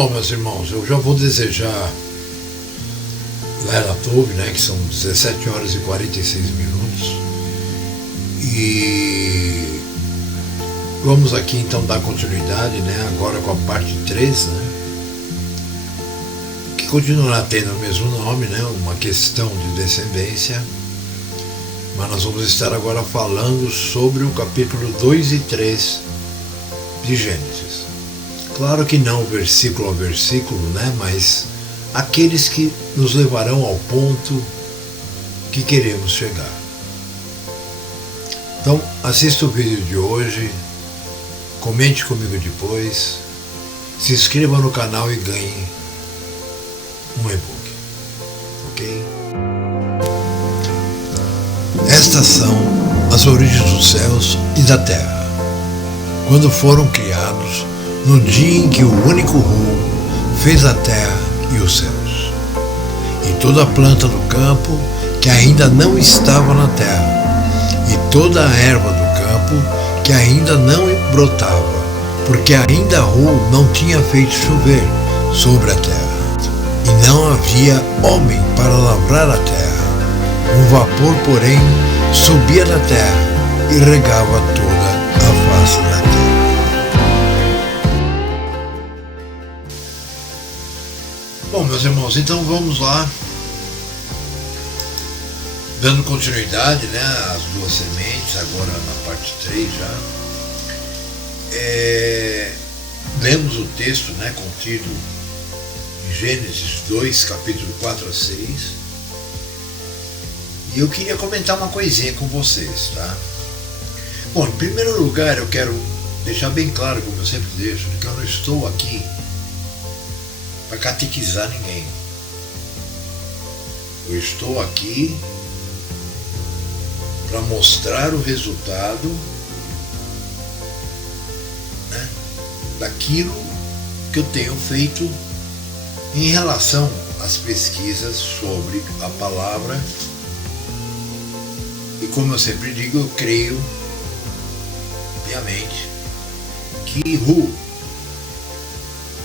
Bom, meus irmãos, eu já vou desejar Lela Tove, né, que são 17 horas e 46 minutos. E vamos aqui então dar continuidade, né, agora com a parte 3, né, que continuará tendo o mesmo nome, né, uma questão de descendência, mas nós vamos estar agora falando sobre o capítulo 2 e 3 de Gênesis. Claro que não versículo a versículo, né, mas aqueles que nos levarão ao ponto que queremos chegar. Então, assista o vídeo de hoje, comente comigo depois, se inscreva no canal e ganhe um e-book, ok? Estas são as origens dos céus e da terra, quando foram criados no dia em que o único Hu fez a terra e os céus, e toda a planta do campo que ainda não estava na terra, e toda a erva do campo que ainda não brotava, porque ainda Hu não tinha feito chover sobre a terra, e não havia homem para lavrar a terra. Um vapor, porém, subia da terra e regava toda a face da terra. Bom, meus irmãos, então vamos lá, dando continuidade, né, às duas sementes, agora na parte 3 já. Lemos o texto, né, contido em Gênesis 2, capítulo 4 a 6, e eu queria comentar uma coisinha com vocês, tá? Bom, em primeiro lugar, eu quero deixar bem claro, como eu sempre deixo, que eu não estou aqui para catequizar ninguém. Eu estou aqui para mostrar o resultado, né, daquilo que eu tenho feito em relação às pesquisas sobre a palavra. E como eu sempre digo, eu creio piamente que Hu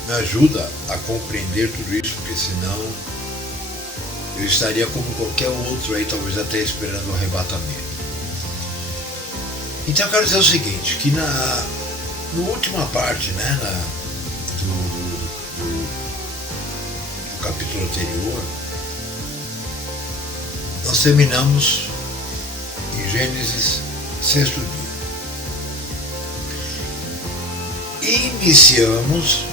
me ajuda a compreender tudo isso, porque senão eu estaria como qualquer outro aí, talvez até esperando o arrebatamento. Então eu quero dizer o seguinte, que na última parte, né, do capítulo anterior, nós terminamos em Gênesis 6º dia. E iniciamos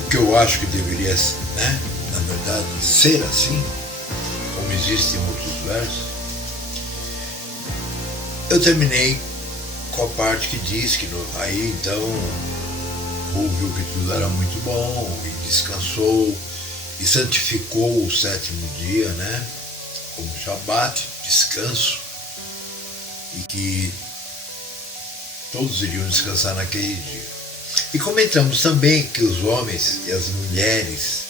o que eu acho que deveria, né, na verdade, ser assim, como existe em outros versos. Eu terminei com a parte que diz que aí então Hu viu que tudo era muito bom e descansou e santificou o 7º dia, né, como Shabat, descanso, e que todos iriam descansar naquele dia. E comentamos também que os homens e as mulheres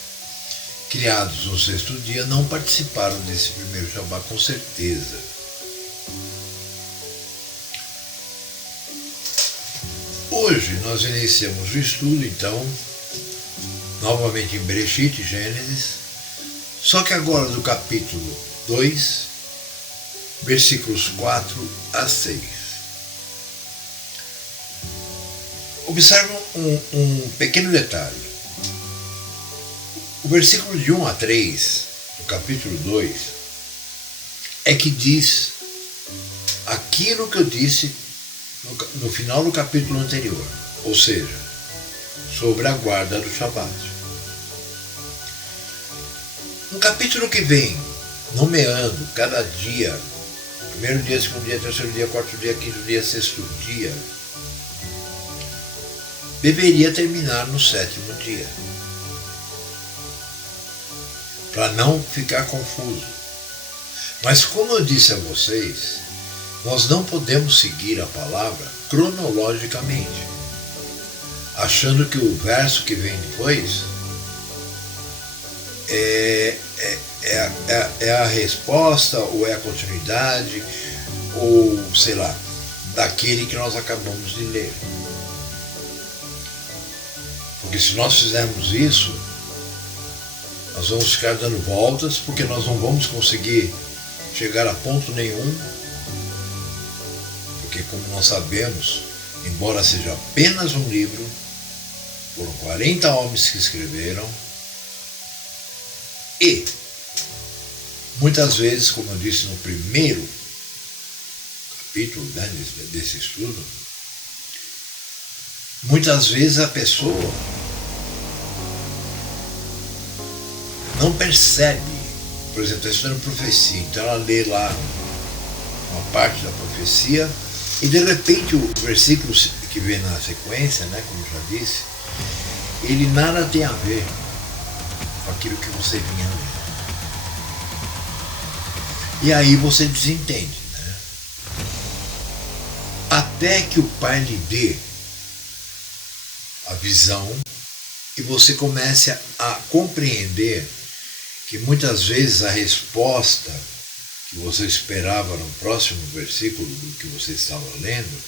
criados no 6º dia não participaram desse primeiro Shabat, com certeza. Hoje nós iniciamos o estudo, então, novamente em Bereshit, Gênesis, só que agora do capítulo 2, versículos 4 a 6. Observam um pequeno detalhe. O versículo de 1 a 3, do capítulo 2, é que diz aquilo que eu disse no final do capítulo anterior, ou seja, sobre a guarda do Shabat. Um capítulo que vem nomeando cada dia, primeiro dia, segundo dia, terceiro dia, quarto dia, quinto dia, 6º dia, deveria terminar no 7º dia, para não ficar confuso. Mas como eu disse a vocês, nós não podemos seguir a palavra cronologicamente, achando que o verso que vem depois é a resposta, ou é a continuidade, ou sei lá, daquele que nós acabamos de ler. Porque se nós fizermos isso, nós vamos ficar dando voltas, porque nós não vamos conseguir chegar a ponto nenhum, porque como nós sabemos, embora seja apenas um livro, foram 40 homens que escreveram, e muitas vezes, como eu disse no primeiro capítulo, né, desse estudo, muitas vezes a pessoa não percebe, por exemplo, está estudando profecia, então ela lê lá uma parte da profecia e de repente o versículo que vem na sequência, né, como eu já disse, ele nada tem a ver com aquilo que você vinha ler. E aí você desentende, né? Até que o Pai lhe dê a visão e você comece a compreender que muitas vezes a resposta que você esperava no próximo versículo do que você estava lendo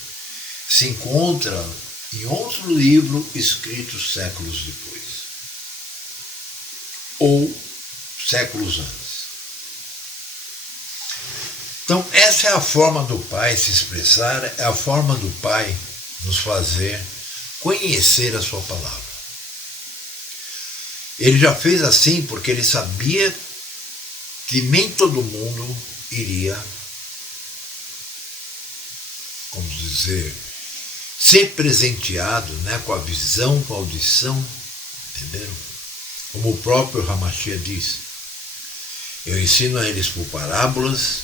se encontra em outro livro escrito séculos depois, ou séculos antes. Então essa é a forma do Pai se expressar, é a forma do Pai nos fazer conhecer a sua palavra. Ele já fez assim porque ele sabia que nem todo mundo iria, como dizer, ser presenteado, né, com a visão, com a audição, entenderam? Como o próprio Ramachia diz, eu ensino a eles por parábolas,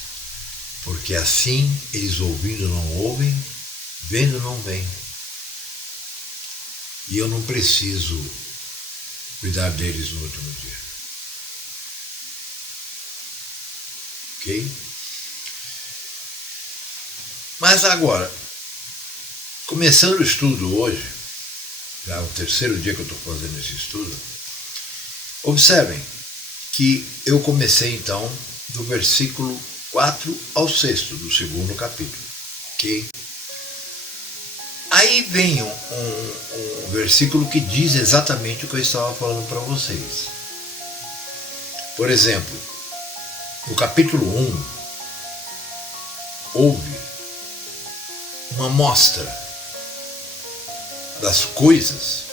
porque assim eles ouvindo não ouvem, vendo não veem. E eu não preciso cuidar deles no último dia. Ok? Mas agora, começando o estudo hoje, já é o terceiro dia que eu estou fazendo esse estudo, observem que eu comecei então do versículo 4 ao 6º do segundo capítulo. Ok? Aí vem um versículo que diz exatamente o que eu estava falando para vocês. Por exemplo, no capítulo 1, houve uma mostra das coisas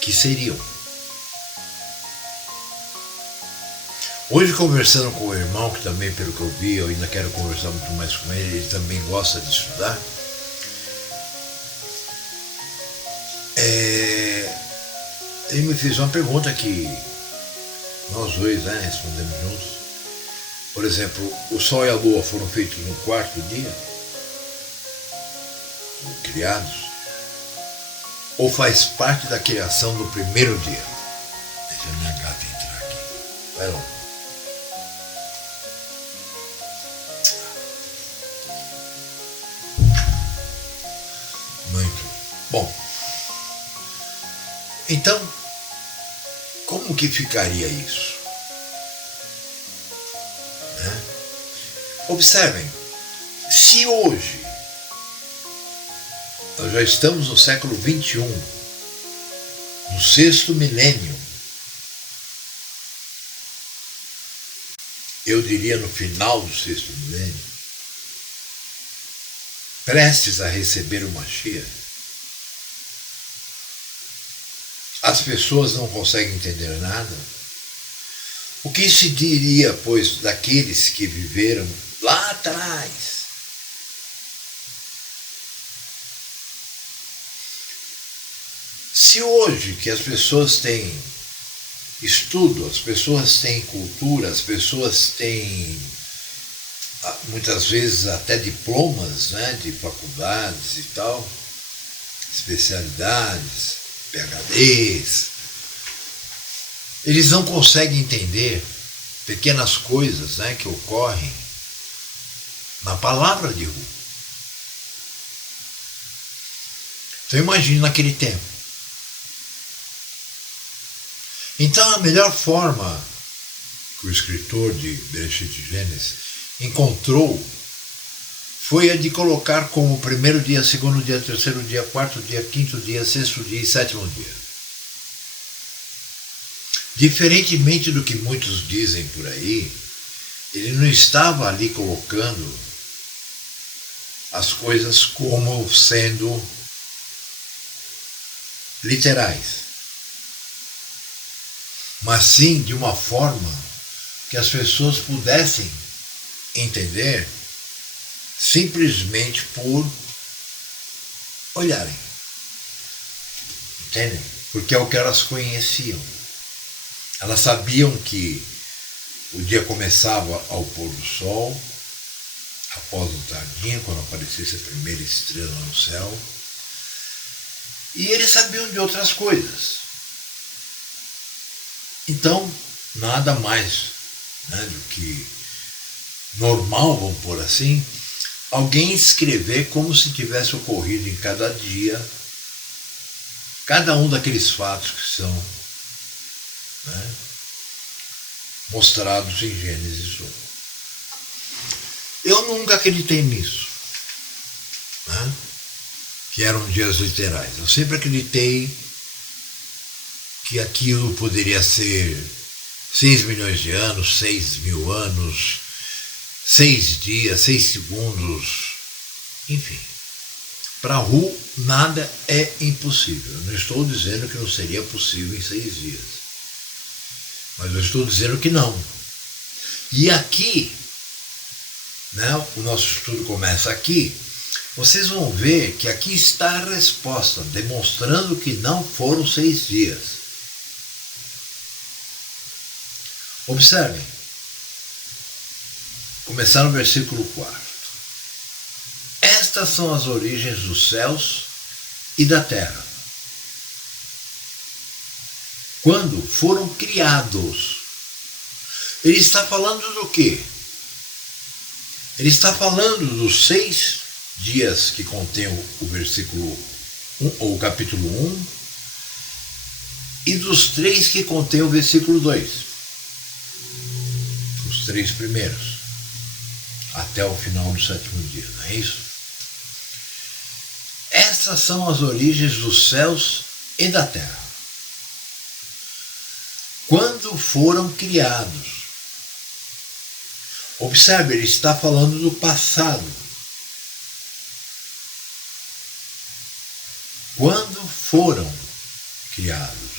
que seriam. Hoje, conversando com o irmão, que também, pelo que eu vi, eu ainda quero conversar muito mais com ele, ele também gosta de estudar, ele me fez uma pergunta que nós dois, né, respondemos juntos. Por exemplo, o Sol e a Lua foram feitos no quarto dia? Ou criados? Ou faz parte da criação do primeiro dia? Deixa a minha gata entrar aqui. Vai lá. Muito bom. Então, como que ficaria isso? Né? Observem, se hoje nós já estamos no século 21, no 6º milênio, eu diria no final do 6º milênio, prestes a receber o Mashiach, as pessoas não conseguem entender nada. O que se diria, pois, daqueles que viveram lá atrás? Se hoje que as pessoas têm estudo, as pessoas têm cultura, as pessoas têm muitas vezes até diplomas, né, de faculdades e tal, especialidades, PhDs, eles não conseguem entender pequenas coisas, né, que ocorrem na palavra de Hu. Então imagine naquele tempo. Então a melhor forma que o escritor de Bereshit e Gênesis encontrou foi a de colocar como primeiro dia, segundo dia, terceiro dia, quarto dia, quinto dia, sexto dia e sétimo dia. Diferentemente do que muitos dizem por aí, ele não estava ali colocando as coisas como sendo literais, mas sim de uma forma que as pessoas pudessem entender simplesmente por olharem. Entendem? Porque é o que elas conheciam. Elas sabiam que o dia começava ao pôr do sol, após o tardinho, quando aparecesse a primeira estrela no céu. E eles sabiam de outras coisas. Então, nada mais, né, do que normal, vamos pôr assim, alguém escrever como se tivesse ocorrido em cada dia, cada um daqueles fatos que são, né, mostrados em Gênesis 1. Eu nunca acreditei nisso, né, que eram dias literais. Eu sempre acreditei que aquilo poderia ser 6 milhões de anos, 6 mil anos, 6 dias, 6 segundos, enfim. Para Hu, nada é impossível. Eu não estou dizendo que não seria possível em 6 dias. Mas eu estou dizendo que não. E aqui, né, o nosso estudo começa aqui, vocês vão ver que aqui está a resposta, demonstrando que não foram 6 dias. Observem. Começar no versículo 4. Estas são as origens dos céus e da terra, quando foram criados. Ele está falando do quê? Ele está falando dos 6 dias que contém o versículo 1, ou o capítulo 1, e dos 3 que contém o versículo 2. Os 3 primeiros, até o final do 7º dia, não é isso? Estas são as origens dos céus e da terra, quando foram criados. Observe, ele está falando do passado. Quando foram criados.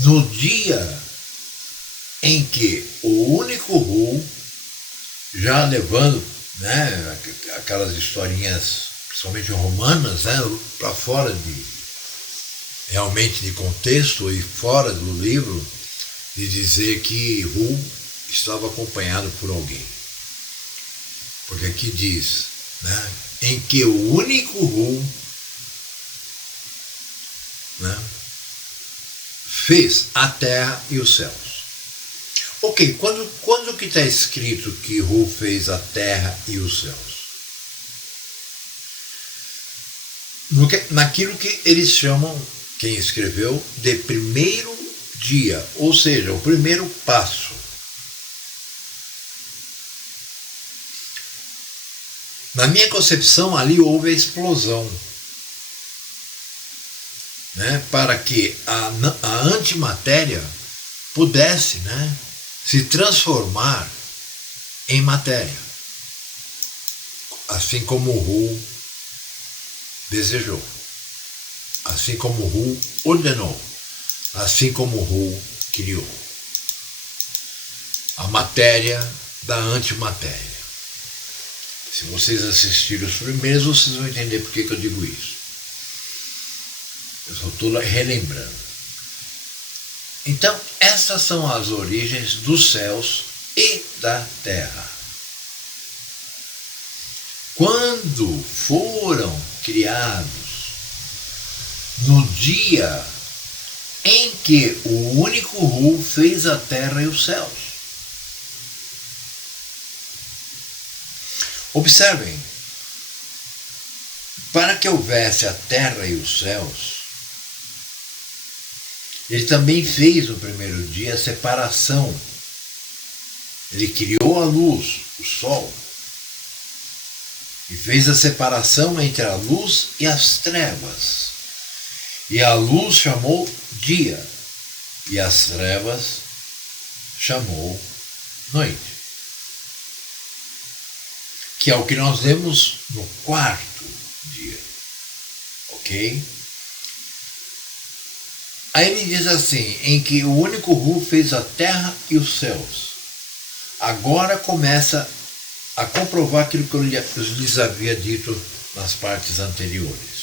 No dia em que o único Hu, já levando, né, aquelas historinhas, principalmente romanas, né, para fora realmente de contexto e fora do livro, de dizer que Hu estava acompanhado por alguém. Porque aqui diz, né, em que o único Hu, né, fez a terra e os céus. Ok, quando que está escrito que Hu fez a terra e os céus? Naquilo que eles chamam, quem escreveu, de primeiro dia, ou seja, o primeiro passo. Na minha concepção, ali houve a explosão, né, para que a antimatéria pudesse, né, se transformar em matéria, assim como o Hu desejou, assim como o Hu ordenou, assim como o Hu criou. A matéria da antimatéria. Se vocês assistirem os primeiros, vocês vão entender por que eu digo isso. Eu só estou relembrando. Então, essas são as origens dos céus e da terra. Quando foram criados, no dia em que o único Hu fez a terra e os céus. Observem, para que houvesse a terra e os céus, ele também fez no primeiro dia a separação. Ele criou a luz, o sol. e fez a separação entre a luz e as trevas. E a luz chamou dia, e as trevas chamou noite. Que é o que nós lemos no quarto dia. Ok? Aí ele diz assim, em que o único Hu fez a terra e os céus. Agora começa a comprovar aquilo que eu lhes havia dito nas partes anteriores.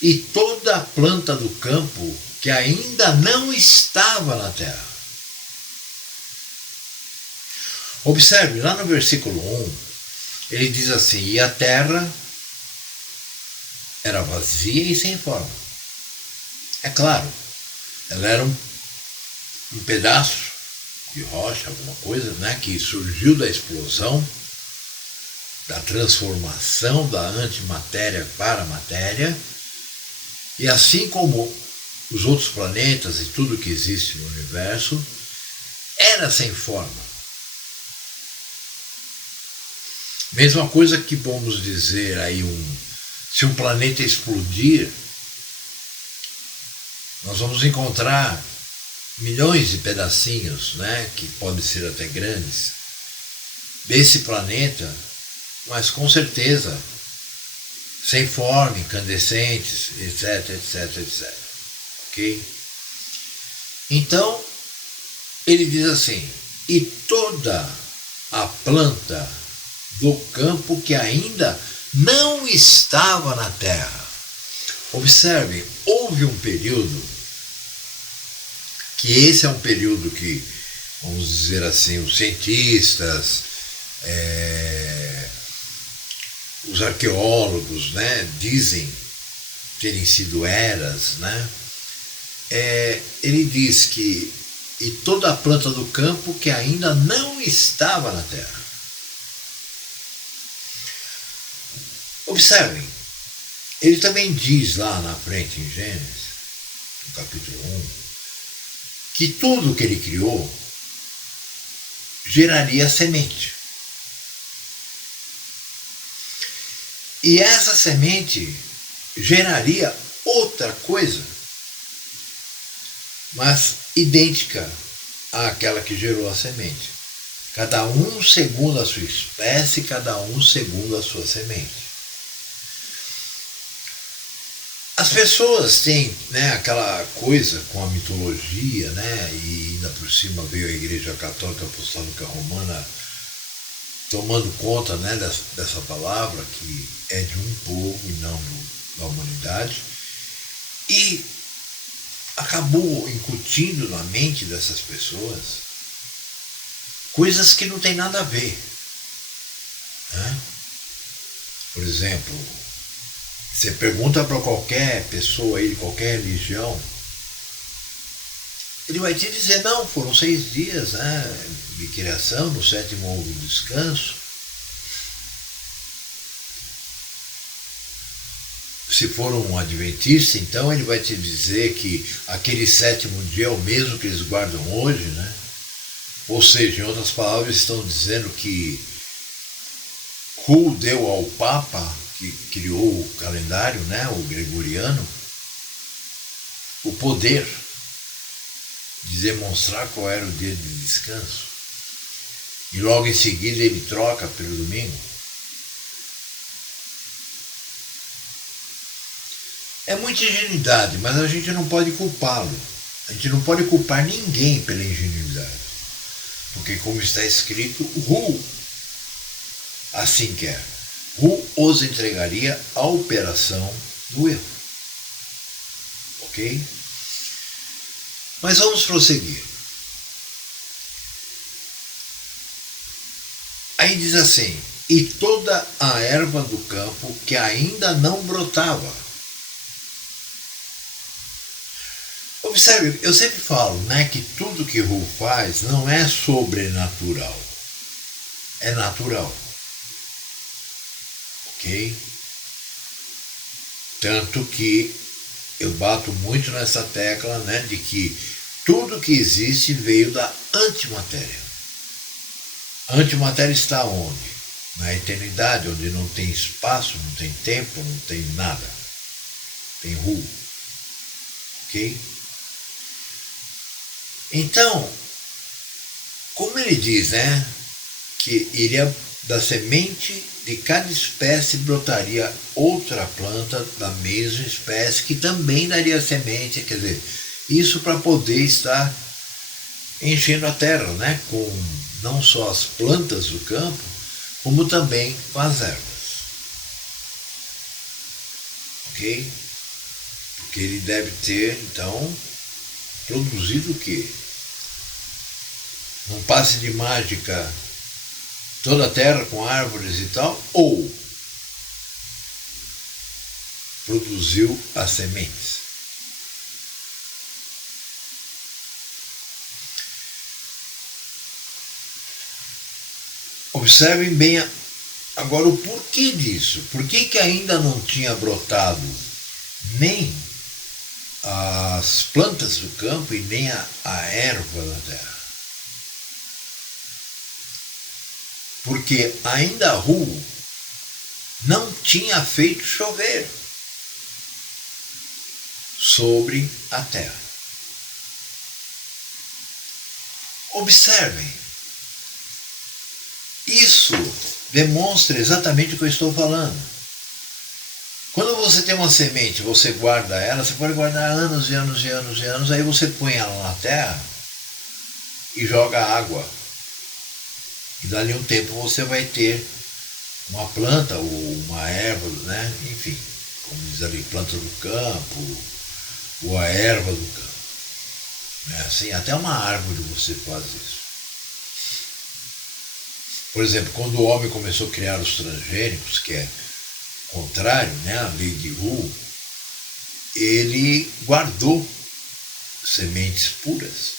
E toda a planta do campo que ainda não estava na terra. Observe, lá no versículo 1, ele diz assim, e a terra era vazia e sem forma. É claro, ela era um pedaço de rocha, alguma coisa, né, que surgiu da explosão, da transformação da antimatéria para a matéria, e assim como os outros planetas e tudo que existe no universo, era sem forma. Mesma coisa que vamos dizer aí, se um planeta explodir, nós vamos encontrar milhões de pedacinhos, né, que podem ser até grandes, desse planeta, mas com certeza sem forma, incandescentes, etc, etc, etc. Ok? Então, ele diz assim, e toda a planta do campo que ainda não estava na terra. Observe, houve um período, que esse é um período que, vamos dizer assim, os cientistas, os arqueólogos, né, dizem terem sido eras, né? Ele diz que e toda a planta do campo que ainda não estava na terra. Observem, ele também diz lá na frente em Gênesis, no capítulo 1, que tudo que ele criou geraria semente. E essa semente geraria outra coisa, mas idêntica àquela que gerou a semente. Cada um segundo a sua espécie, cada um segundo a sua semente. As pessoas têm, né, aquela coisa com a mitologia, né, e ainda por cima veio a Igreja Católica Apostólica Romana tomando conta, né, dessa palavra, que é de um povo e não da humanidade, e acabou incutindo na mente dessas pessoas coisas que não tem nada a ver. Né? Por exemplo, você pergunta para qualquer pessoa aí de qualquer religião, ele vai te dizer, não, foram 6 dias, né, de criação, no 7º houve descanso. Se for um adventista, então ele vai te dizer que aquele 7º dia é o mesmo que eles guardam hoje, né? Ou seja, em outras palavras, estão dizendo que Hu deu ao Papa, que criou o calendário, né, o gregoriano, o poder de demonstrar qual era o dia de descanso. E logo em seguida ele troca pelo domingo. É muita ingenuidade, mas a gente não pode culpá-lo. A gente não pode culpar ninguém pela ingenuidade. Porque, como está escrito, Hu assim quer. Hu os entregaria à operação do erro. Ok? Mas vamos prosseguir. Aí diz assim, e toda a erva do campo que ainda não brotava. Observe, eu sempre falo, né, que tudo que Hu faz não é sobrenatural, é natural. Ok? Tanto que eu bato muito nessa tecla, né, de que tudo que existe veio da antimatéria. A antimatéria está onde? Na eternidade, onde não tem espaço, não tem tempo, não tem nada. Tem Hu. Ok? Então, como ele diz, né? Que iria da semente de cada espécie brotaria outra planta da mesma espécie que também daria semente, quer dizer, isso para poder estar enchendo a terra, né? Com não só as plantas do campo, como também com as ervas. Ok? Porque ele deve ter, então, produzido o quê? Num passe de mágica toda a terra com árvores e tal, ou produziu as sementes. Observem bem agora o porquê disso. Por que ainda não tinha brotado nem as plantas do campo e nem a erva da terra? Porque ainda Hu não tinha feito chover sobre a terra. Observem, isso demonstra exatamente o que eu estou falando. Quando você tem uma semente, você guarda ela, você pode guardar anos e anos e anos e anos, aí você põe ela na terra e joga água. E dali um tempo você vai ter uma planta ou uma erva, né? Enfim, como diz ali, planta do campo ou a erva do campo. É assim, até uma árvore você faz isso. Por exemplo, quando o homem começou a criar os transgênicos, que é contrário, né, a lei de Hu, ele guardou sementes puras.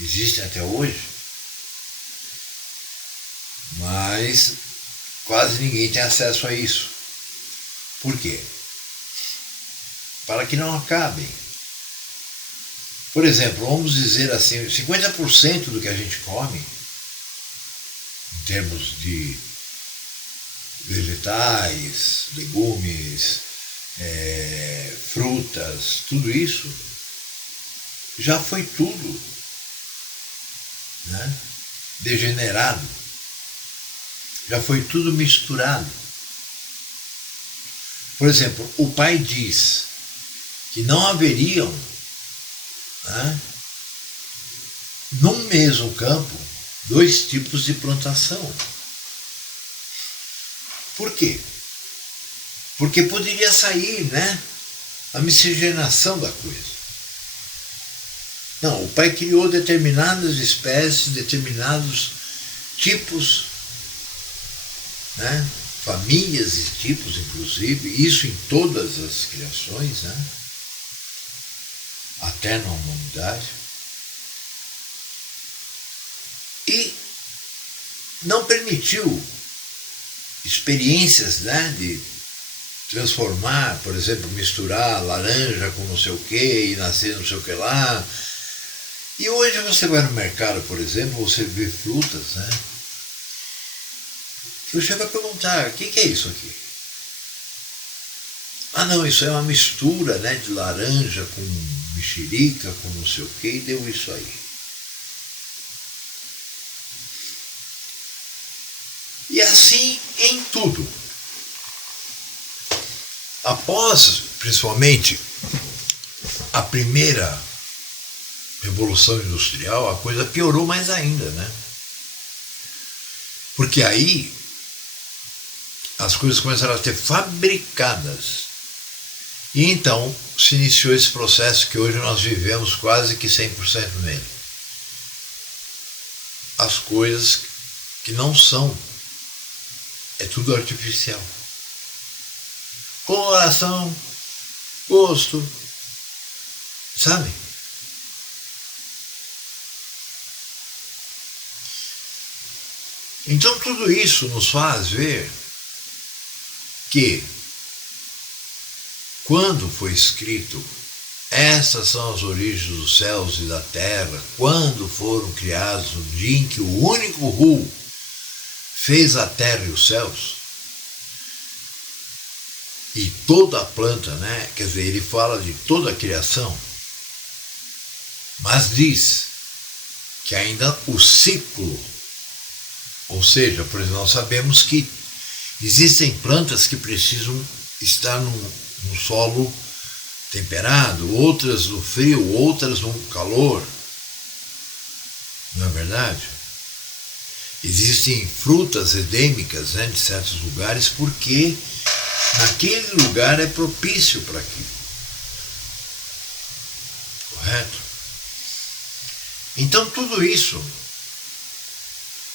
Existem até hoje, mas quase ninguém tem acesso a isso. Por quê? Para que não acabem. Por exemplo, vamos dizer assim, 50% do que a gente come, em termos de vegetais, legumes, frutas, tudo isso, já foi tudo, né, degenerado. Já foi tudo misturado. Por exemplo, o pai diz que não haveriam, né, num mesmo campo, dois tipos de plantação. Por quê? Porque poderia sair, né, a miscigenação da coisa. Não, o pai criou determinadas espécies, determinados tipos, né, famílias e tipos, inclusive, isso em todas as criações, né, até na humanidade. E não permitiu experiências, né, de transformar, por exemplo, misturar laranja com não sei o que e nascer não sei o que lá. E hoje você vai no mercado, por exemplo, você vê frutas, né? Você chega a perguntar, o que é isso aqui? Ah não, isso é uma mistura, né, de laranja com mexerica, com não sei o que, e deu isso aí. E assim em tudo. Após, principalmente, a primeira Revolução Industrial, a coisa piorou mais ainda, né? Porque aí as coisas começaram a ser fabricadas. E então se iniciou esse processo que hoje nós vivemos quase que 100% nele. As coisas que não são, é tudo artificial. Coloração, gosto, sabe? Então tudo isso nos faz ver que quando foi escrito Estas são as origens dos céus e da terra, quando foram criados no dia em que o único Hu fez a terra e os céus. E toda a planta, né? Quer dizer, ele fala de toda a criação, mas diz que ainda o ciclo, ou seja, por exemplo, nós sabemos que existem plantas que precisam estar num solo temperado, outras no frio, outras no calor. Não é verdade? Existem frutas endêmicas, né, de certos lugares porque naquele lugar é propício para aquilo. Correto? Então tudo isso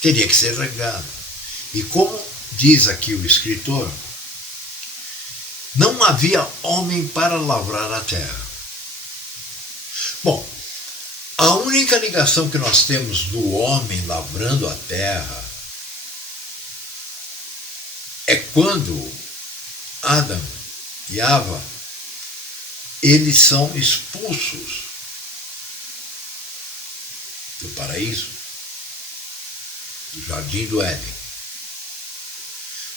teria que ser regado. E como diz aqui o escritor, não havia homem para lavrar a terra. Bom, a única ligação que nós temos do homem lavrando a terra é quando Adão e Ava, eles são expulsos do paraíso, do jardim do Éden.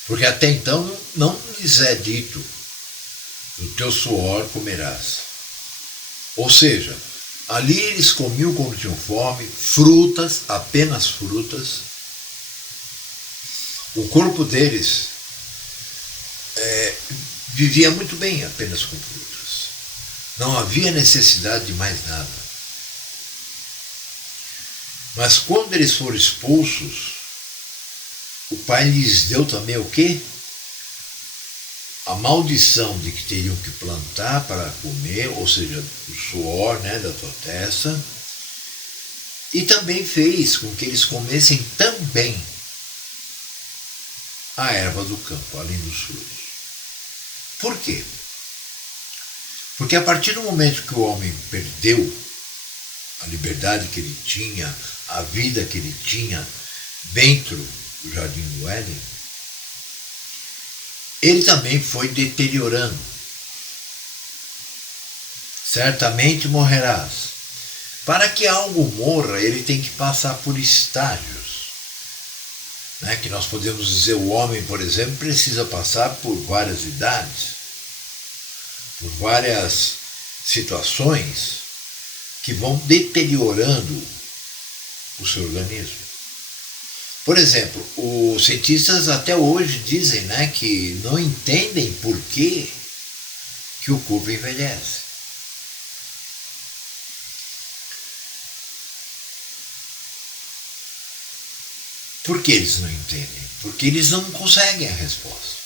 Porque até então não lhes é dito, do teu suor comerás. Ou seja, ali eles comiam quando tinham fome, frutas, apenas frutas. O corpo deles vivia muito bem apenas com frutas. Não havia necessidade de mais nada. Mas quando eles foram expulsos, o Pai lhes deu também o quê? A maldição de que teriam que plantar para comer, ou seja, o suor, né, da tua testa, e também fez com que eles comessem também a erva do campo, além dos frutos. Por quê? Porque a partir do momento que o homem perdeu a liberdade que ele tinha, a vida que ele tinha dentro do jardim do Éden, ele também foi deteriorando. Certamente morrerás. Para que algo morra, ele tem que passar por estágios. Né? Que nós podemos dizer, o homem, por exemplo, precisa passar por várias idades, por várias situações que vão deteriorando o seu organismo. Por exemplo, os cientistas até hoje dizem, né, que não entendem por que o corpo envelhece. Por que eles não entendem? Porque eles não conseguem a resposta.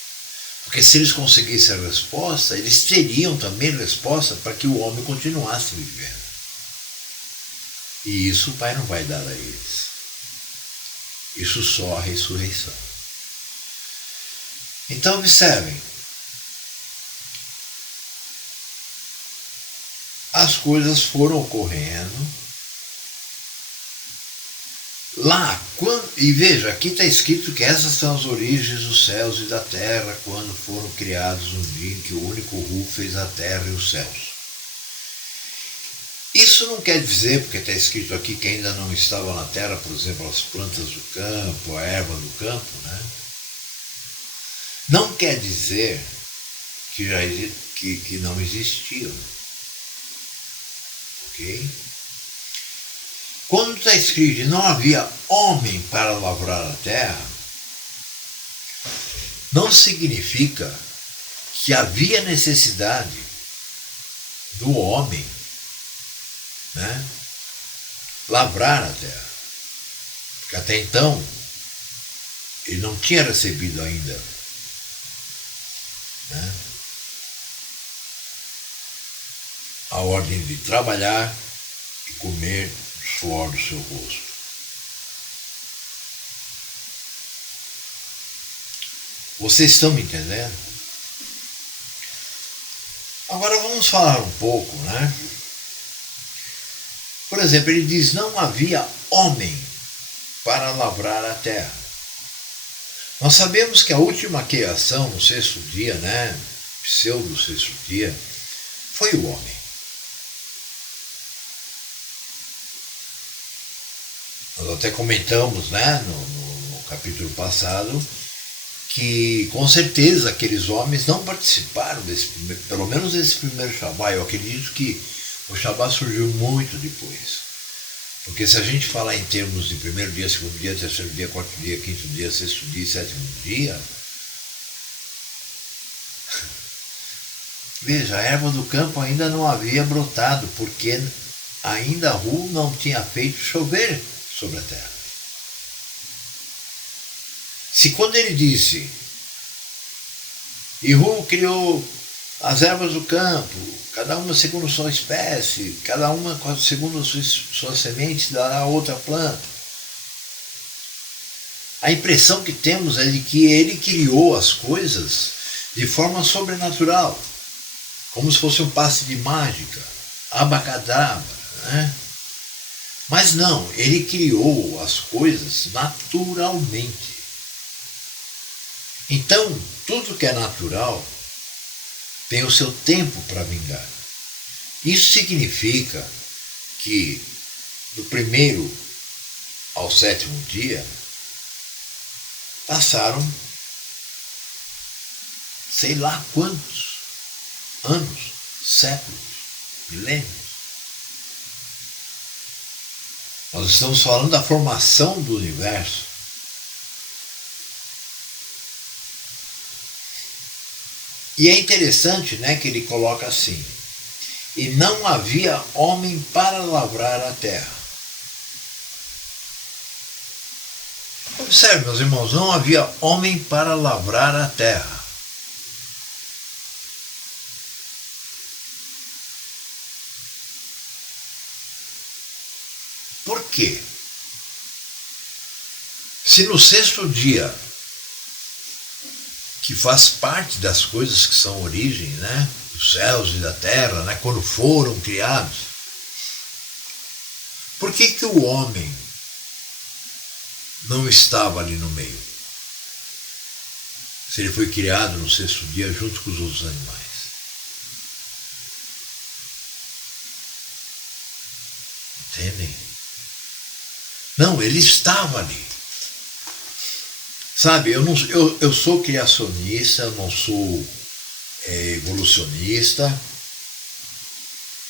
Porque se eles conseguissem a resposta, eles teriam também resposta para que o homem continuasse vivendo. E isso o Pai não vai dar a eles. Isso só a ressurreição. Então observem, as coisas foram ocorrendo lá, e veja, aqui está escrito que essas são as origens dos céus e da terra quando foram criados no dia em que o único Hu fez a terra e os céus. Isso não quer dizer, porque está escrito aqui que ainda não estava na terra, por exemplo, as plantas do campo, a erva do campo, né? Não quer dizer que não existiam. Ok? Quando está escrito que não havia homem para lavrar a terra, não significa que havia necessidade do homem, né, lavrar a terra. Porque até então ele não tinha recebido ainda, né, a ordem de trabalhar e comer o suor do seu rosto. Vocês estão me entendendo? Agora vamos falar um pouco, né? Por exemplo, ele diz, não havia homem para lavrar a terra. Nós sabemos que a última criação, no sexto dia, né, pseudo sexto dia, foi o homem. Nós até comentamos, né, no capítulo passado, que com certeza aqueles homens não participaram pelo menos desse primeiro Shabá. Eu acredito que o Shabá surgiu muito depois. Porque se a gente falar em termos de primeiro dia, segundo dia, terceiro dia, quarto dia, quinto dia, sexto dia e sétimo dia, veja, a erva do campo ainda não havia brotado, porque ainda Hu não tinha feito chover sobre a terra. Se quando ele disse, e Hu criou as ervas do campo, cada uma segundo sua espécie, cada uma segundo sua semente dará outra planta. A impressão que temos é de que ele criou as coisas de forma sobrenatural, como se fosse um passe de mágica, abacadabra, né? Mas não, ele criou as coisas naturalmente. Então, tudo que é natural tem o seu tempo para vingar. Isso significa que do primeiro ao sétimo dia passaram sei lá quantos anos, séculos, milênios. Nós estamos falando da formação do universo. E é interessante, né, que ele coloca assim, e não havia homem para lavrar a terra. Observe, meus irmãos, não havia homem para lavrar a terra. Por quê? Se no sexto dia, que faz parte das coisas que são origem, né, dos céus e da terra, né, quando foram criados, por que o homem não estava ali no meio? Se ele foi criado no sexto dia junto com os outros animais. Entendem? Não, ele estava ali. Sabe, eu sou criacionista, eu não sou evolucionista,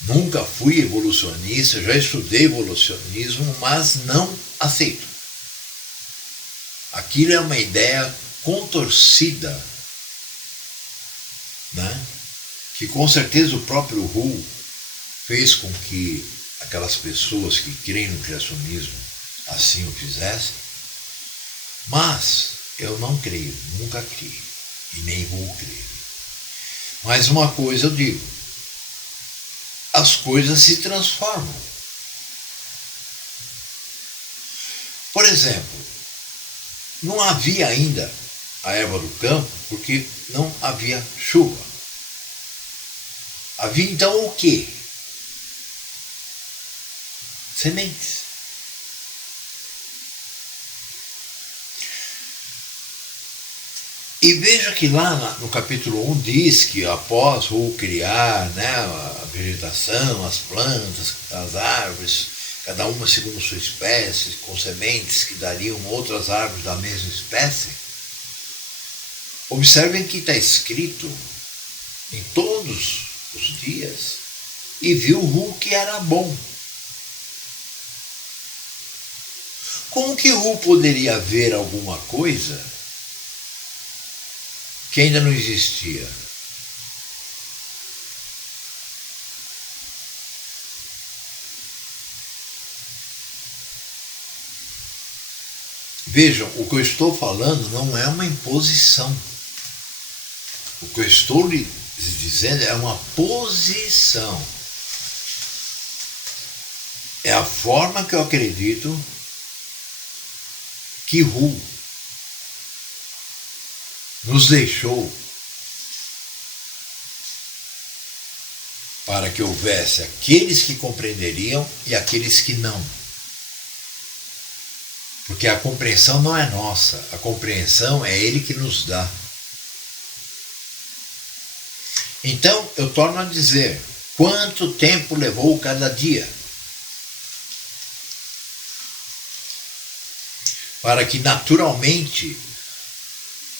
nunca fui evolucionista, já estudei evolucionismo, mas não aceito. Aquilo é uma ideia contorcida, né? Que com certeza o próprio Hu fez com que aquelas pessoas que creem no criacionismo assim o fizessem, mas eu não creio, nunca criei, e nem vou crer. Mas uma coisa eu digo, as coisas se transformam. Por exemplo, não havia ainda a erva do campo porque não havia chuva. Havia então o quê? Sementes. E veja que lá no capítulo 1 diz que após o criar, né, a vegetação, as plantas, as árvores, cada uma segundo sua espécie, com sementes que dariam outras árvores da mesma espécie, observem que está escrito em todos os dias, e viu Hu que era bom. Como que Hu poderia ver alguma coisa que ainda não existia? Vejam, o que eu estou falando não é uma imposição. O que eu estou lhes dizendo é uma posição. É a forma que eu acredito que Hu nos deixou para que houvesse aqueles que compreenderiam e aqueles que não. Porque a compreensão não é nossa, a compreensão é Ele que nos dá. Então, eu torno a dizer, quanto tempo levou cada dia? para que naturalmente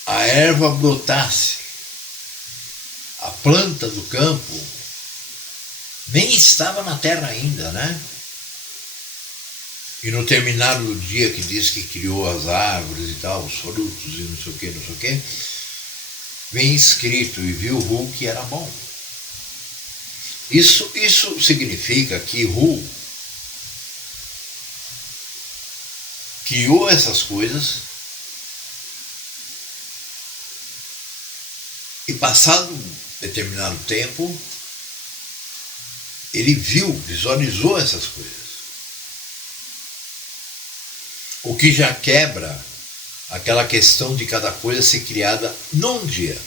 a erva brotasse. A planta do campo nem estava na terra ainda, né? E no terminado do dia que diz que criou as árvores e tal, os frutos e não sei o que, vem escrito, e viu Hu que era bom. Isso significa que Hu criou essas coisas e, passado um determinado tempo, ele visualizou essas coisas. O que já quebra aquela questão de cada coisa ser criada num dia.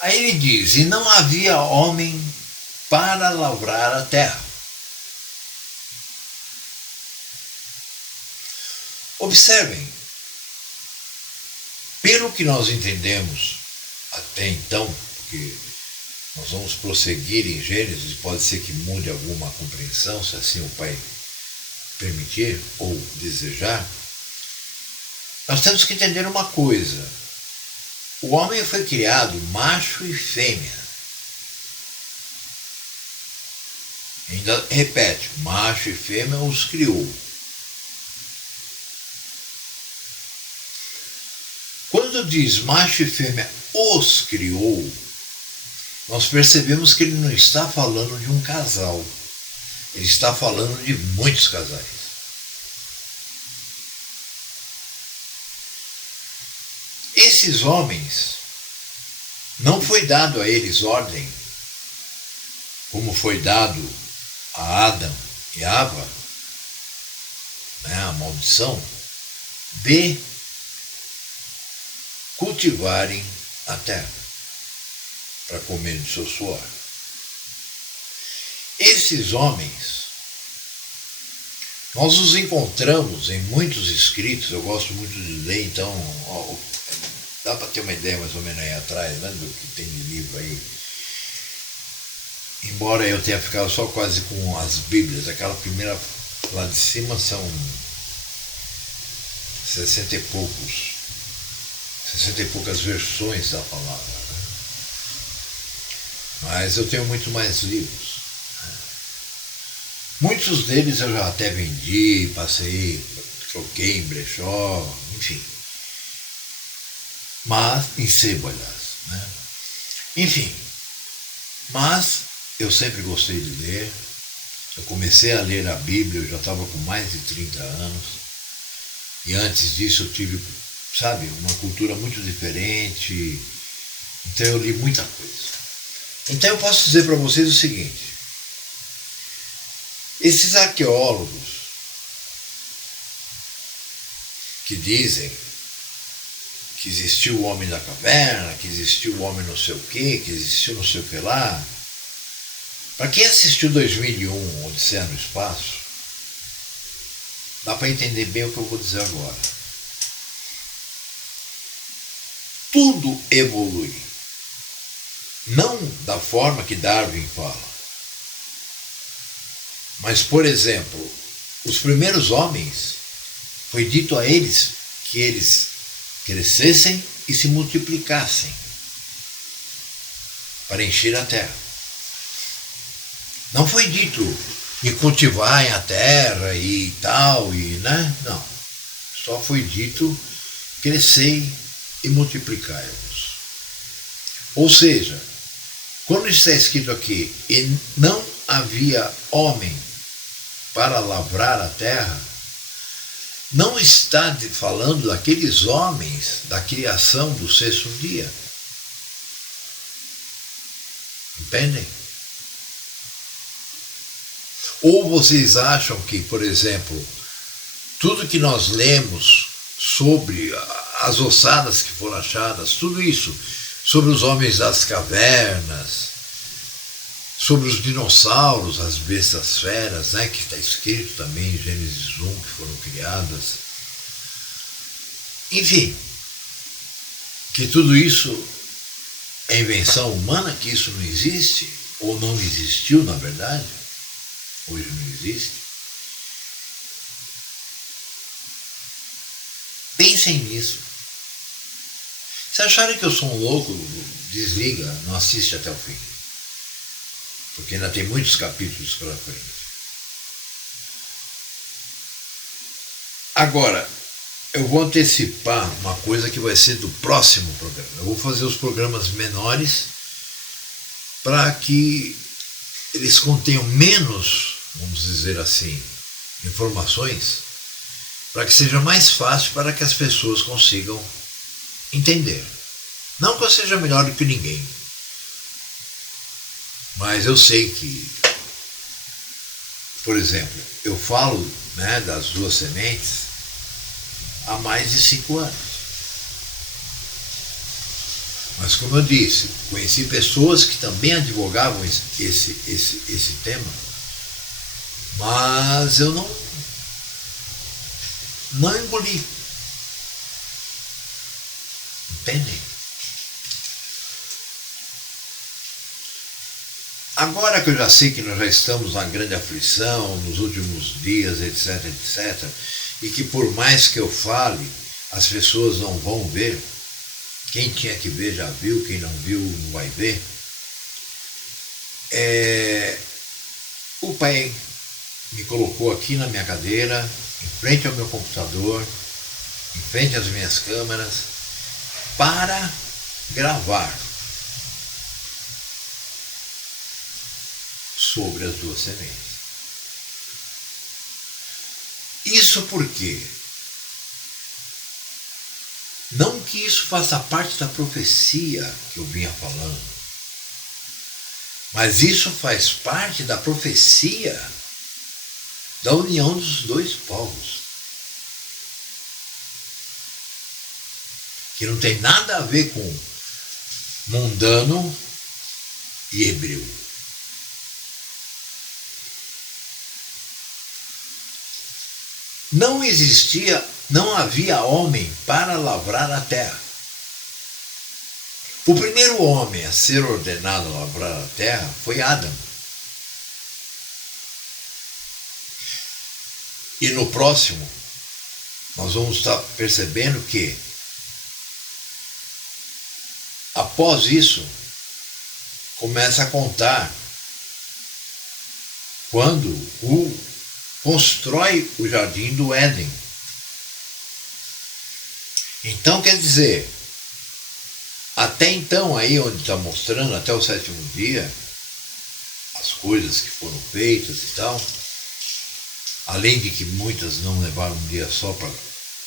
Aí ele diz, e não havia homem para lavrar a terra. Observem, pelo que nós entendemos até então, porque nós vamos prosseguir em Gênesis, pode ser que mude alguma compreensão, se assim o Pai permitir ou desejar. Nós temos que entender uma coisa. O homem foi criado macho e fêmea. Ainda repete, macho e fêmea os criou. Quando diz macho e fêmea os criou, nós percebemos que ele não está falando de um casal. Ele está falando de muitos casais. Esses homens, não foi dado a eles ordem, como foi dado a Adão e Ava, né, a maldição, de cultivarem a terra para comer do seu suor. Esses homens, nós os encontramos em muitos escritos, eu gosto muito de ler, então dá para ter uma ideia mais ou menos aí atrás, né, do que tem de livro aí. Embora eu tenha ficado só quase com as Bíblias, aquela primeira lá de cima são 60 e poucas versões da palavra, né? Mas eu tenho muito mais livros, né? Muitos deles eu já até vendi, passei, troquei em brechó, enfim. Mas, em sebo, aliás, né? Enfim, mas eu sempre gostei de ler. Eu comecei a ler a Bíblia, eu já estava com mais de 30 anos. E antes disso eu tive, sabe, uma cultura muito diferente. Então eu li muita coisa. Então eu posso dizer para vocês o seguinte. Esses arqueólogos que dizem que existiu o homem da caverna, que existiu o homem não sei o quê, que existiu não sei o que lá. Para quem assistiu 2001, Odisseia no Espaço, dá para entender bem o que eu vou dizer agora. Tudo evolui. Não da forma que Darwin fala. Mas, por exemplo, os primeiros homens, foi dito a eles que eles crescessem e se multiplicassem para encher a terra. Não foi dito em cultivarem a terra e tal, e, né? Não. Só foi dito crescei e multiplicai-vos. Ou seja, quando está escrito aqui, e não havia homem para lavrar a terra, não está falando daqueles homens da criação do sexto dia. Entendem? Ou vocês acham que, por exemplo, tudo que nós lemos sobre as ossadas que foram achadas, tudo isso, sobre os homens das cavernas, sobre os dinossauros, as bestas feras, né, que está escrito também em Gênesis 1, que foram criadas. Enfim, que tudo isso é invenção humana, que isso não existe, ou não existiu, na verdade. hoje não existe. Pensem nisso. Se acharem que eu sou um louco, desliga, não assiste até o fim. Porque ainda tem muitos capítulos pela frente. Agora, eu vou antecipar uma coisa que vai ser do próximo programa. Eu vou fazer os programas menores para que eles contenham menos, vamos dizer assim, informações, para que seja mais fácil para que as pessoas consigam entender. Não que eu seja melhor do que ninguém, mas eu sei que, por exemplo, eu falo, né, das duas sementes há mais de 5 anos. Mas como eu disse, conheci pessoas que também advogavam esse tema, mas eu não engoli. Entendem? Agora que eu já sei que nós já estamos na grande aflição, nos últimos dias, etc, etc, e que por mais que eu fale, as pessoas não vão ver, quem tinha que ver já viu, quem não viu não vai ver, o pai me colocou aqui na minha cadeira, em frente ao meu computador, em frente às minhas câmeras, para gravar sobre as duas sementes. Isso porque não que isso faça parte da profecia que eu vinha falando, mas isso faz parte da profecia da união dos dois povos, que não tem nada a ver com mundano e hebreu. Não havia homem para lavrar a terra. O primeiro homem a ser ordenado a lavrar a terra foi Adão. E no próximo, nós vamos estar percebendo que, após isso, começa a contar quando constrói o jardim do Éden. Então, quer dizer, até então, aí onde está mostrando, até o 7º dia, as coisas que foram feitas e tal, além de que muitas não levaram um dia só para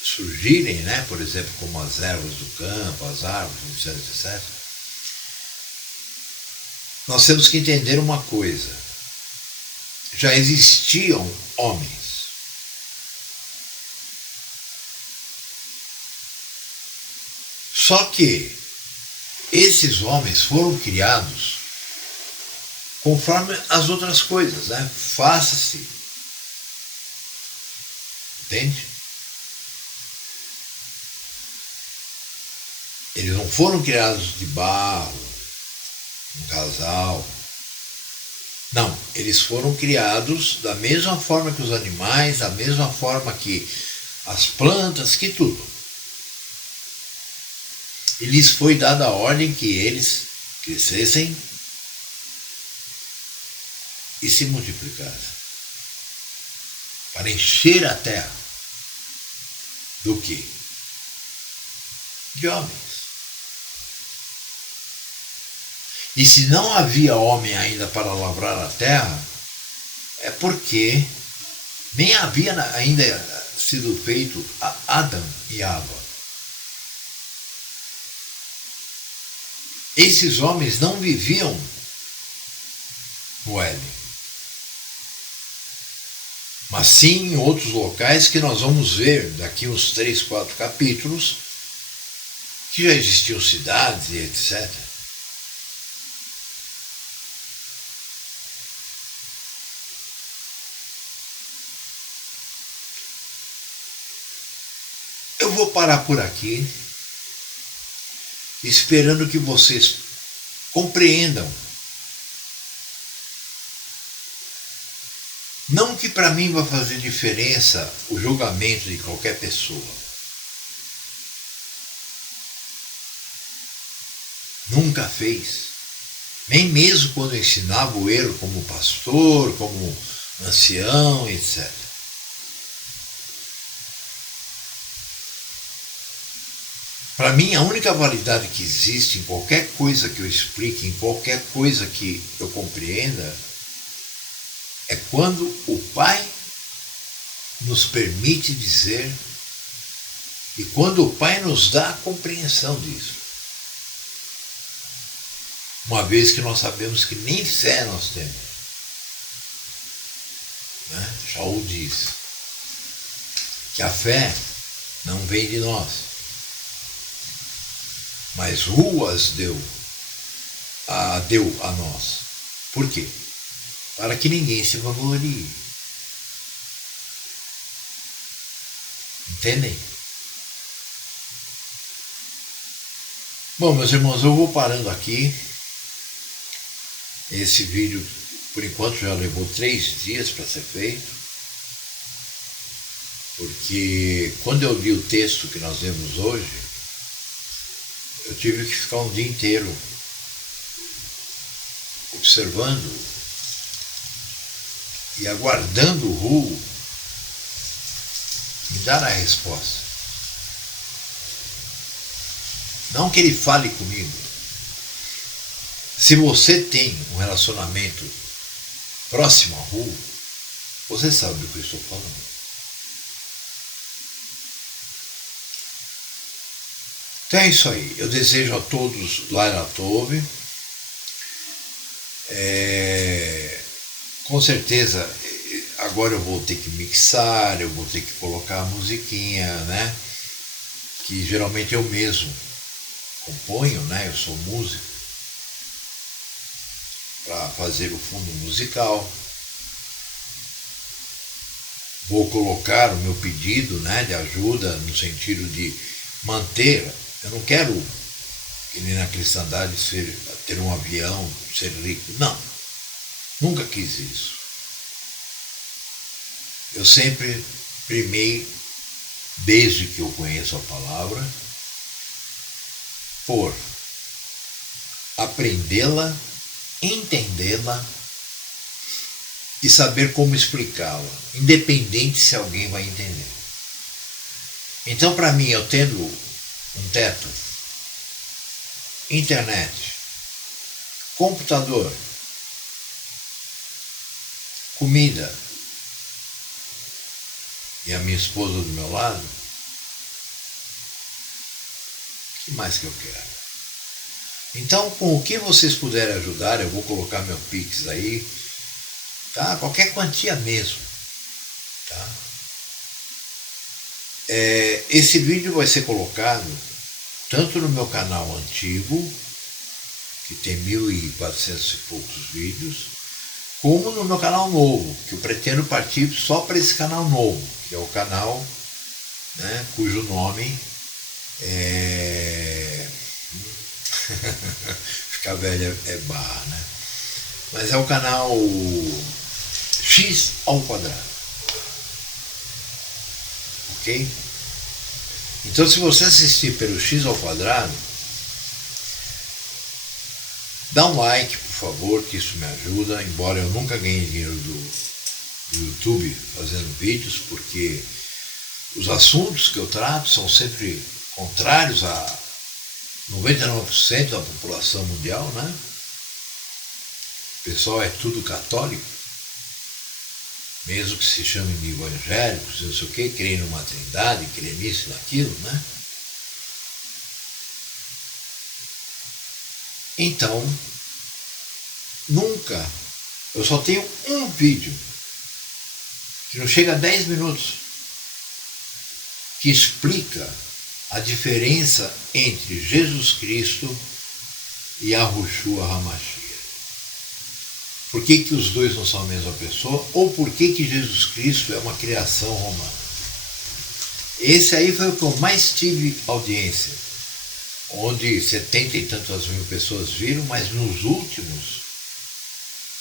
surgirem, né? Por exemplo, como as ervas do campo, as árvores, etc, etc. Nós temos que entender uma coisa. Já existiam homens. Só que esses homens foram criados conforme as outras coisas, né? Faça-se. Entende? Eles não foram criados de barro, um casal. Não, eles foram criados da mesma forma que os animais, da mesma forma que as plantas, que tudo. E lhes foi dada a ordem que eles crescessem e se multiplicassem, para encher a terra do quê? De homens. E se não havia homem ainda para lavrar a terra, é porque nem havia ainda sido feito Adão e Ava. Esses homens não viviam no Éden, mas sim em outros locais que nós vamos ver daqui uns 3, 4 capítulos, que já existiam cidades e etc. Eu vou parar por aqui, esperando que vocês compreendam Não que para mim vai fazer diferença o julgamento de qualquer pessoa. Nunca fez. Nem mesmo quando eu ensinava o erro como pastor, como ancião, etc. Para mim, a única validade que existe em qualquer coisa que eu explique, em qualquer coisa que eu compreenda, é quando o Pai nos permite dizer e quando o Pai nos dá a compreensão disso. Uma vez que nós sabemos que nem fé nós temos. Né? Shaul diz que a fé não vem de nós, mas ruas deu a nós. Por quê? Para que ninguém se vanglorie. Entendem? Bom, meus irmãos, eu vou parando aqui. Esse vídeo, por enquanto, já levou 3 dias para ser feito, porque quando eu li o texto que nós lemos hoje, eu tive que ficar um dia inteiro observando e aguardando o Ru me dar a resposta. Não que ele fale comigo. Se você tem um relacionamento próximo a Ru, você sabe do que eu estou falando. Então é isso aí. Eu desejo a todos Laila Tove. Com certeza, agora eu vou ter que mixar, eu vou ter que colocar a musiquinha, né? Que geralmente eu mesmo componho, né? Eu sou músico. Para fazer o fundo musical. Vou colocar o meu pedido, né, de ajuda no sentido de manter. Eu não quero, que nem na cristandade, ter um avião, ser rico. Não. Nunca quis isso. Eu sempre primei, desde que eu conheço a palavra, por aprendê-la, entendê-la e saber como explicá-la, independente se alguém vai entender. Então, para mim, eu tendo um teto, internet, computador, comida e a minha esposa do meu lado, o que mais que eu quero? Então, com o que vocês puderem ajudar, eu vou colocar meu Pix aí, tá? Qualquer quantia mesmo, tá? Esse vídeo vai ser colocado tanto no meu canal antigo, que tem 1.400 e poucos vídeos, como no meu canal novo, que eu pretendo partir só para esse canal novo, que é o canal, né, cujo nome é... Ficar velho é barra, né? Mas é o canal X ao quadrado. Ok? Então, se você assistir pelo X ao quadrado, dá um like, por favor, que isso me ajuda. Embora eu nunca ganhe dinheiro do YouTube fazendo vídeos, porque os assuntos que eu trato são sempre contrários a 99% da população mundial, né? O pessoal é tudo católico, mesmo que se chamem de evangélicos, não sei o quê, creem numa trindade, creem nisso e naquilo, né? Então, nunca, eu só tenho um vídeo, que não chega a 10 minutos, que explica a diferença entre Jesus Cristo e Yahushua HaMashiach. Por que os dois não são a mesma pessoa? Ou por que Jesus Cristo é uma criação romana? Esse aí foi o que eu mais tive audiência, onde 70 e tantas mil pessoas viram, mas nos últimos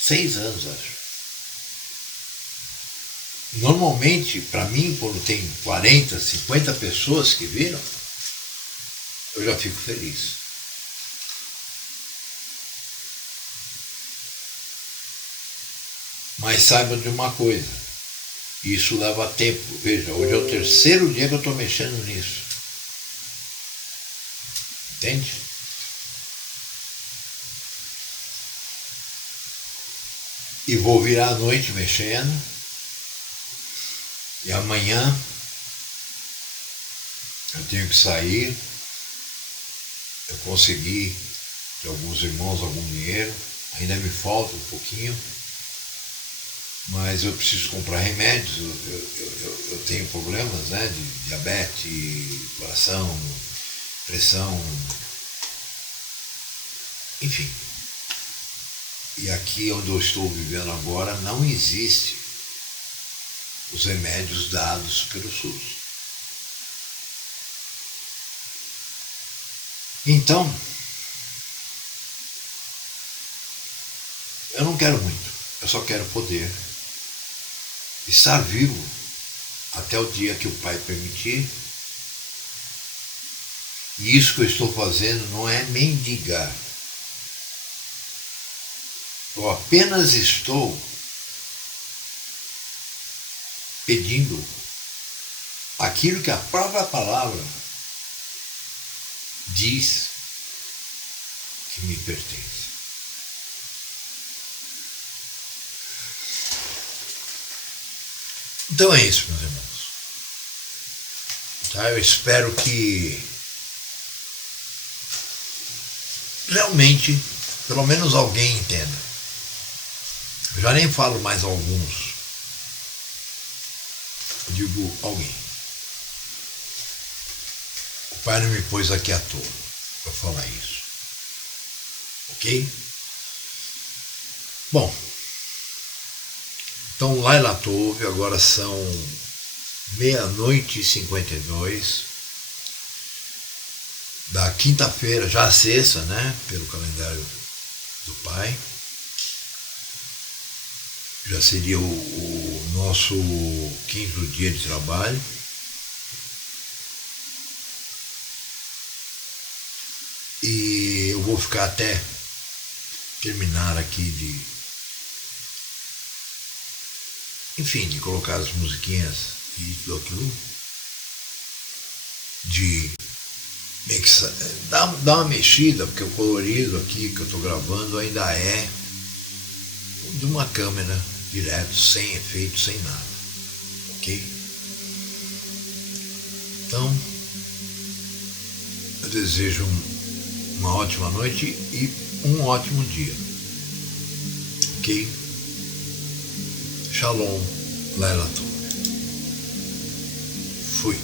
6 anos, acho. Normalmente, para mim, quando tem 40, 50 pessoas que viram, eu já fico feliz. Mas saibam de uma coisa, isso leva tempo. Veja, hoje é o terceiro dia que eu estou mexendo nisso. Entende? E vou virar a noite mexendo. E amanhã eu tenho que sair. Eu consegui de alguns irmãos algum dinheiro. Ainda me falta um pouquinho. Mas eu preciso comprar remédios. Eu tenho problemas, né? De diabetes, coração, pressão. Enfim. E aqui onde eu estou vivendo agora não existe os remédios dados pelo SUS. Então, eu não quero muito, eu só quero poder estar vivo até o dia que o Pai permitir. E isso que eu estou fazendo não é mendigar. Eu apenas estou pedindo aquilo que a própria palavra diz que me pertence. Então é isso, meus irmãos. Tá? Eu espero que realmente, pelo menos alguém entenda. Eu já nem falo mais alguns. Eu digo alguém. O Pai não me pôs aqui à toa para falar isso. Ok? Bom, então Laila Tove, agora são 00:52 da quinta-feira, já a sexta, né? Pelo calendário do Pai. Já seria o nosso 5º dia de trabalho. E eu vou ficar até terminar aqui de colocar as musiquinhas e tudo aquilo, de dar uma mexida, porque o colorido aqui que eu estou gravando ainda é de uma câmera direto, sem efeito, sem nada, ok? Então, eu desejo uma ótima noite e um ótimo dia, ok? Shalom, Laila Tove. Fui.